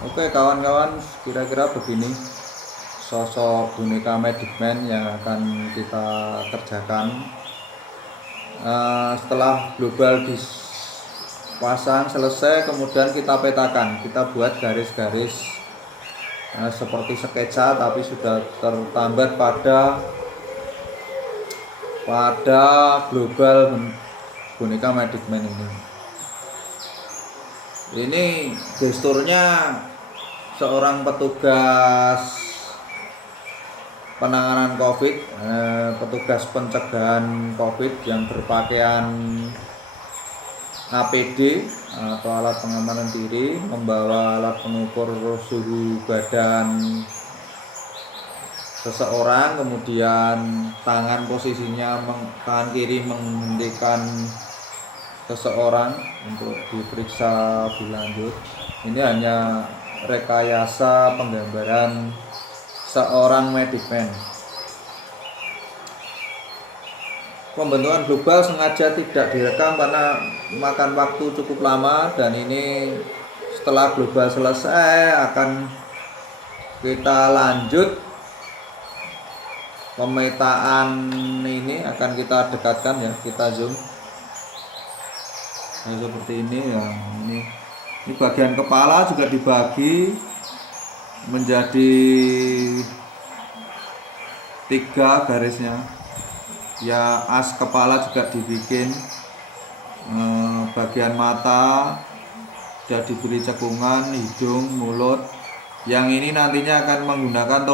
Oke kawan-kawan, kira-kira begini sosok boneka Magic Man yang akan kita kerjakan. Setelah global dipasang selesai, kemudian kita petakan, kita buat garis-garis seperti sketsa, tapi sudah tertambat pada global boneka Magic Man ini. Ini gesturnya seorang petugas penanganan COVID, petugas pencegahan COVID yang berpakaian APD atau alat pengamanan diri, membawa alat pengukur suhu badan seseorang, kemudian tangan posisinya tangan kiri menghentikan seseorang untuk diperiksa lebih lanjut. Ini hanya rekayasa penggambaran seorang Magic Man. Pembentukan global sengaja tidak direkam karena makan waktu cukup lama, dan ini setelah global selesai akan kita lanjut pemetaan. Ini akan kita dekatkan ya, kita zoom. Nah, seperti ini ya. Ini bagian kepala juga dibagi menjadi 3 garisnya. Ya, as kepala juga dibikin. Bagian mata sudah diberi cekungan, hidung, mulut. Yang ini nantinya akan menggunakan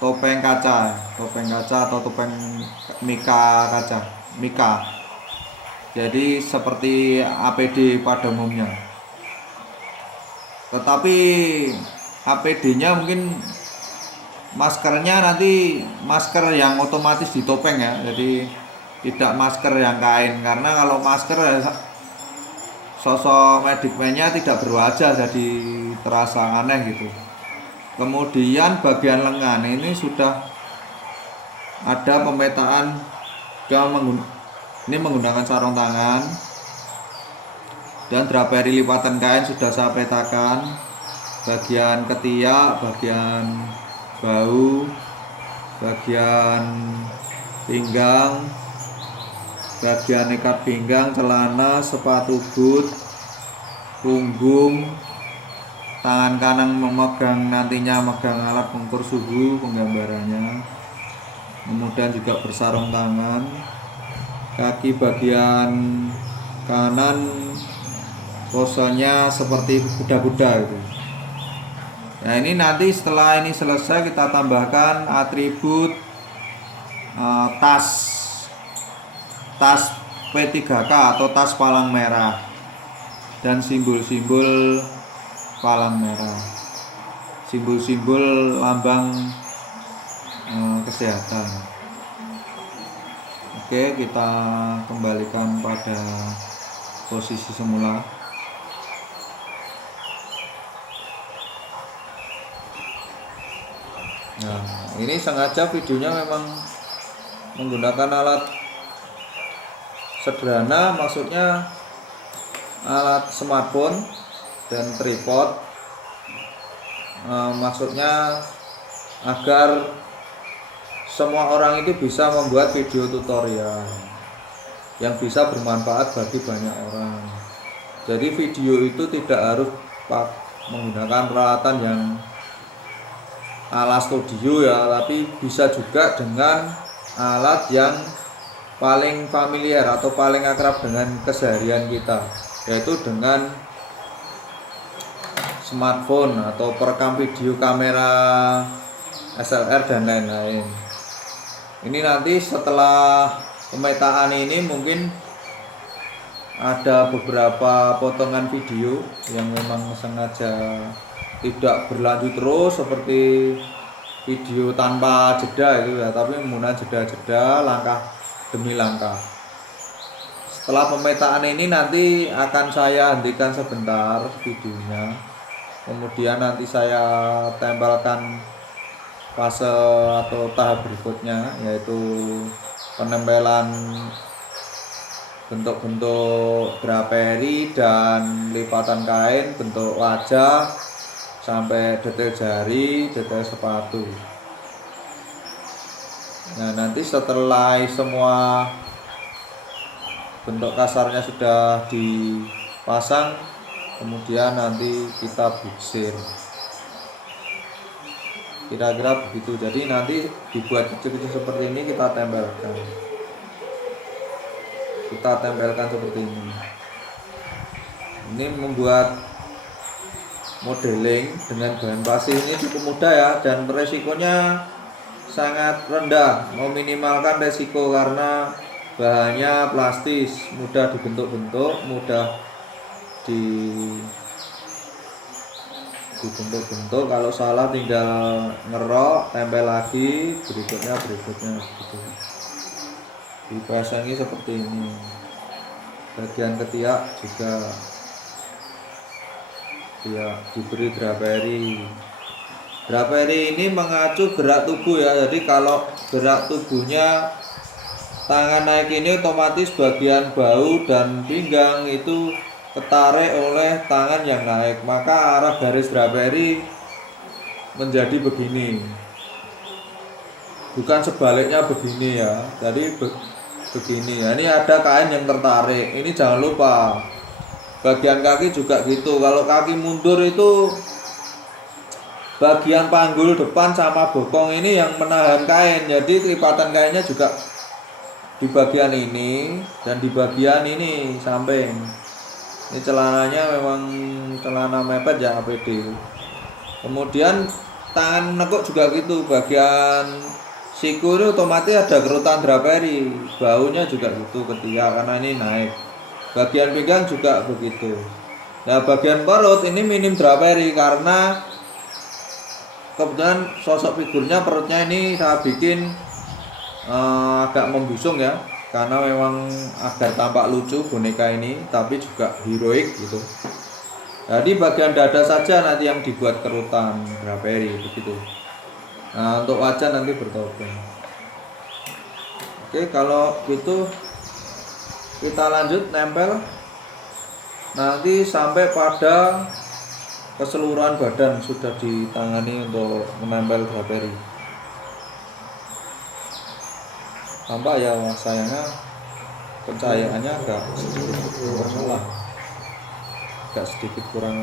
topeng kaca atau topeng mika kaca. Jadi seperti APD pada umumnya. Tetapi APD-nya mungkin maskernya nanti masker yang otomatis di topeng ya. Jadi tidak masker yang kain, karena kalau masker sosok Magic Man-nya tidak berwajah, jadi terasa aneh gitu. Kemudian bagian lengan ini sudah ada pemetaan, ini menggunakan sarung tangan, dan draperi lipatan kain sudah saya petakan. Bagian ketiak, bagian bahu, bagian pinggang, bagian ikat pinggang, celana, sepatu boot, punggung. Tangan kanan nantinya megang alat pengukur suhu, penggambarannya. Kemudian juga bersarung tangan. Kaki bagian kanan posenya seperti kuda-kuda gitu. Nah, ini nanti setelah ini selesai kita tambahkan atribut tas P3K atau tas palang merah, dan simbol-simbol palang merah, simbol-simbol lambang kesehatan. Oke, kita kembalikan pada posisi semula. Nah, ini sengaja videonya memang menggunakan alat sederhana, maksudnya alat smartphone dan tripod, maksudnya agar semua orang itu bisa membuat video tutorial yang bisa bermanfaat bagi banyak orang. Jadi video itu tidak harus menggunakan peralatan yang ala studio ya, tapi bisa juga dengan alat yang paling familiar atau paling akrab dengan keseharian kita, yaitu dengan smartphone atau perekam video kamera SLR dan lain-lain. Ini nanti setelah pemetaan ini mungkin ada beberapa potongan video yang memang sengaja tidak berlanjut terus seperti video tanpa jeda itu ya, tapi menggunakan jeda-jeda, langkah demi langkah. Setelah pemetaan ini nanti akan saya hentikan sebentar videonya, kemudian nanti saya tempelkan fase atau tahap berikutnya, yaitu penempelan bentuk-bentuk draperi dan lipatan kain, bentuk wajah sampai detail jari, detail sepatu. Nah, nanti setelah semua bentuk kasarnya sudah dipasang, kemudian nanti kita buksir. Kira-kira begitu. Jadi nanti dibuat kecil-kecil seperti ini, kita tempelkan seperti ini. Ini membuat modeling dengan bahan pasir ini cukup mudah ya, dan resikonya sangat rendah, meminimalkan resiko karena bahannya plastis, mudah dibentuk-bentuk, mudah dibentuk-bentuk. Kalau salah tinggal ngerok, tempel lagi, berikutnya gitu. Dipasangi seperti ini. Bagian ketiak juga ya diberi draperi. Draperi ini mengacu gerak tubuh ya. Jadi kalau gerak tubuhnya tangan naik ini, otomatis bagian bahu dan pinggang itu ketarik oleh tangan yang naik, maka arah garis draperi menjadi begini, bukan sebaliknya begini ya. Jadi begini ya. Ini ada kain yang tertarik, ini jangan lupa. Bagian kaki juga gitu. Kalau kaki mundur itu bagian panggul depan sama bokong ini yang menahan kain, jadi lipatan kainnya juga di bagian ini dan di bagian ini samping. Ini celananya memang celana mepet ya, APD. Kemudian tangan nekuk juga gitu, bagian siku itu otomatis ada kerutan draperi, baunya juga gitu ketiak karena ini naik. Bagian pinggang juga begitu. Nah, bagian perut ini minim draperi karena kebetulan sosok figurnya perutnya ini saya bikin agak membusung ya, karena memang agar tampak lucu boneka ini, tapi juga heroik gitu. Jadi bagian dada saja nanti yang dibuat kerutan draperi begitu. Nah, untuk wajah nanti bertopeng. Oke, kalau gitu kita lanjut nempel nanti sampai pada keseluruhan badan sudah ditangani untuk menempel draperi. Tampak ya, sayangnya pencahayaannya agak sedikit kurang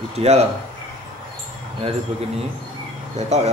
ideal. Jadi begini, ketok ya.